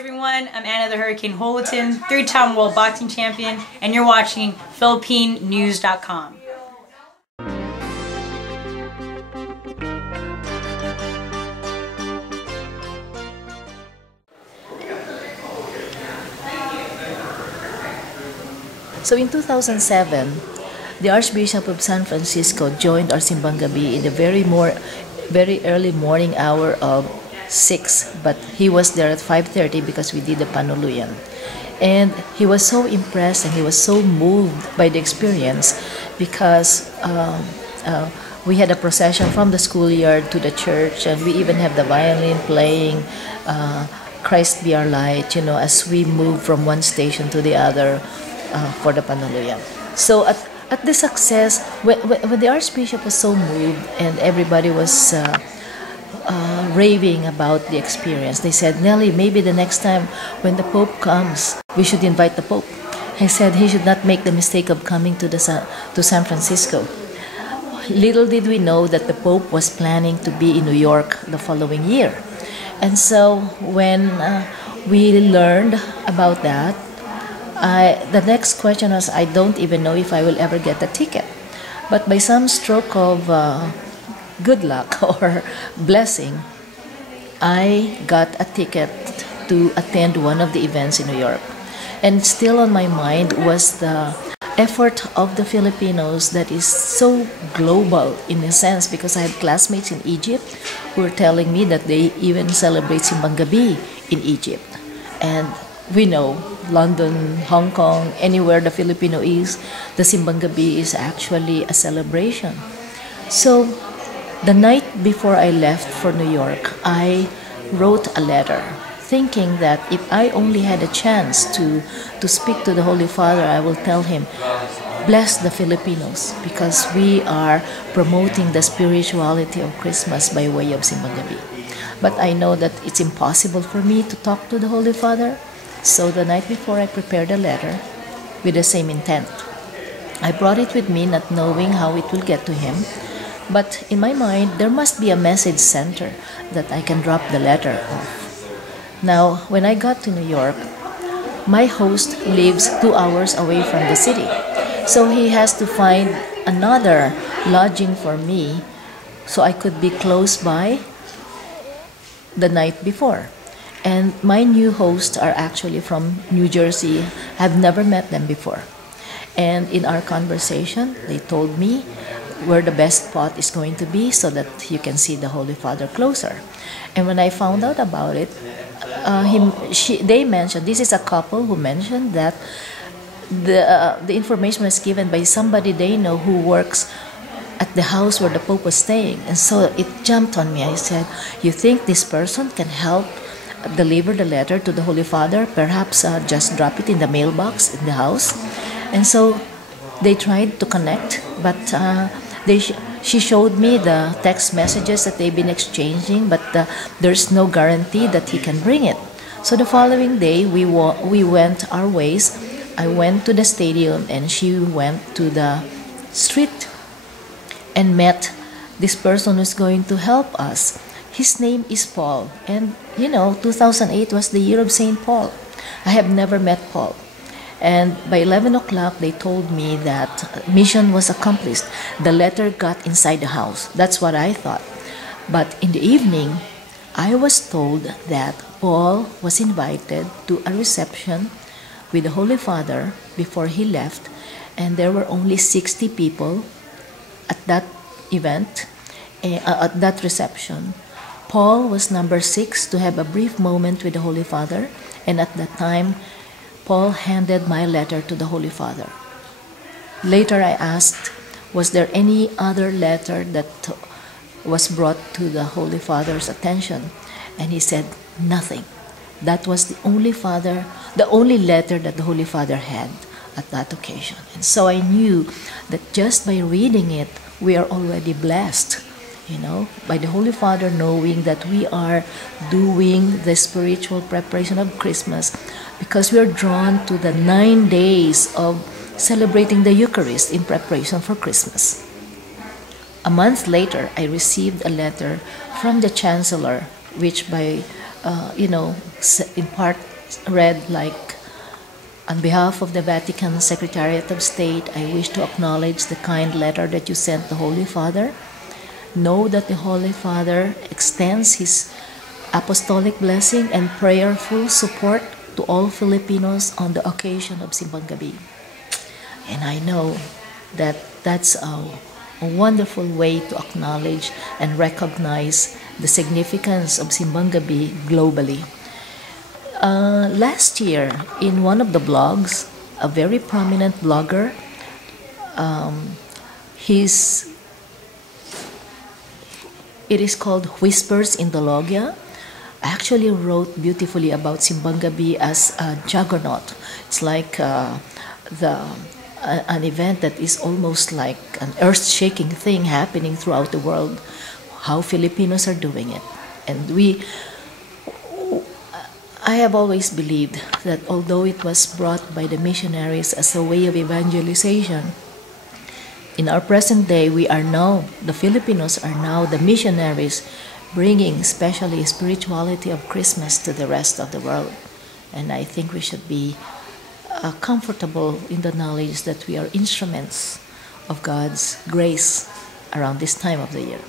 everyone, I'm Anna the Hurricane Holotin, 3-time world boxing champion, and you're watching PhilippineNews.com. So in 2007, the Archbishop of San Francisco joined our Simbang Gabi in the very early morning hour of 6, but he was there at 5:30 because we did the panuluyan. And he was so impressed and he was so moved by the experience because we had a procession from the schoolyard to the church, and we even have the violin playing Christ Be Our Light, you know, as we move from one station to the other for the panuluyan. So at the success, when the Archbishop was so moved and everybody was raving about the experience, they said, "Nellie, maybe the next time when the Pope comes, we should invite the Pope." I said he should not make the mistake of coming to San Francisco. Little did we know that the Pope was planning to be in New York the following year. And so when we learned about that, the next question was, I don't even know if I will ever get a ticket. But by some stroke of good luck or blessing, I got a ticket to attend one of the events in New York. And still on my mind was the effort of the Filipinos that is so global in a sense, because I have classmates in Egypt who were telling me that they even celebrate Simbang Gabi in Egypt. And we know London, Hong Kong, anywhere the Filipino is, the Simbang Gabi is actually a celebration. So the night before I left for New York, I wrote a letter thinking that if I only had a chance to speak to the Holy Father, I will tell him, bless the Filipinos, because we are promoting the spirituality of Christmas by way of Simbang Gabi. But I know that it's impossible for me to talk to the Holy Father. So the night before, I prepared a letter with the same intent. I brought it with me, not knowing how it will get to him. But in my mind, there must be a message center that I can drop the letter off. Now, when I got to New York, my host lives 2 hours away from the city. So he has to find another lodging for me so I could be close by the night before. And my new hosts are actually from New Jersey. I've never met them before. And in our conversation, they told me where the best spot is going to be so that you can see the Holy Father closer. And when I found out about it, they mentioned, this is a couple who mentioned that the information was given by somebody they know who works at the house where the Pope was staying. And so it jumped on me. I said, you think this person can help deliver the letter to the Holy Father? Perhaps just drop it in the mailbox in the house. And so they tried to connect, but she showed me the text messages that they've been exchanging, but there's no guarantee that he can bring it. So the following day, we went our ways. I went to the stadium and she went to the street and met this person who's going to help us. His name is Paul, and you know, 2008 was the year of St. Paul. I have never met Paul. And by 11 o'clock, they told me that mission was accomplished. The letter got inside the house. That's what I thought. But in the evening, I was told that Paul was invited to a reception with the Holy Father before he left, and there were only 60 people at that event, at that reception. Paul was number 6 to have a brief moment with the Holy Father, and at that time, Paul handed my letter to the Holy Father. Later I asked, was there any other letter that was brought to the Holy Father's attention? And he said, nothing. That was the only letter that the Holy Father had at that occasion. And so I knew that just by reading it, we are already blessed, you know, by the Holy Father knowing that we are doing the spiritual preparation of Christmas, because we are drawn to the 9 days of celebrating the Eucharist in preparation for Christmas. A month later, I received a letter from the Chancellor, which by in part read like, on behalf of the Vatican Secretariat of State, I wish to acknowledge the kind letter that you sent the Holy Father. Know that the Holy Father extends his apostolic blessing and prayerful support to all Filipinos on the occasion of Simbang Gabi. And I know that that's a wonderful way to acknowledge and recognize the significance of Simbang Gabi globally. Last year, in one of the blogs, a very prominent blogger, it is called Whispers in the Logia, actually wrote beautifully about Simbang Gabi as a juggernaut. It's like an event that is almost like an earth-shaking thing happening throughout the world, how Filipinos are doing it. And I have always believed that although it was brought by the missionaries as a way of evangelization, in our present day, the Filipinos are now the missionaries, bringing especially spirituality of Christmas to the rest of the world. And I think we should be comfortable in the knowledge that we are instruments of God's grace around this time of the year.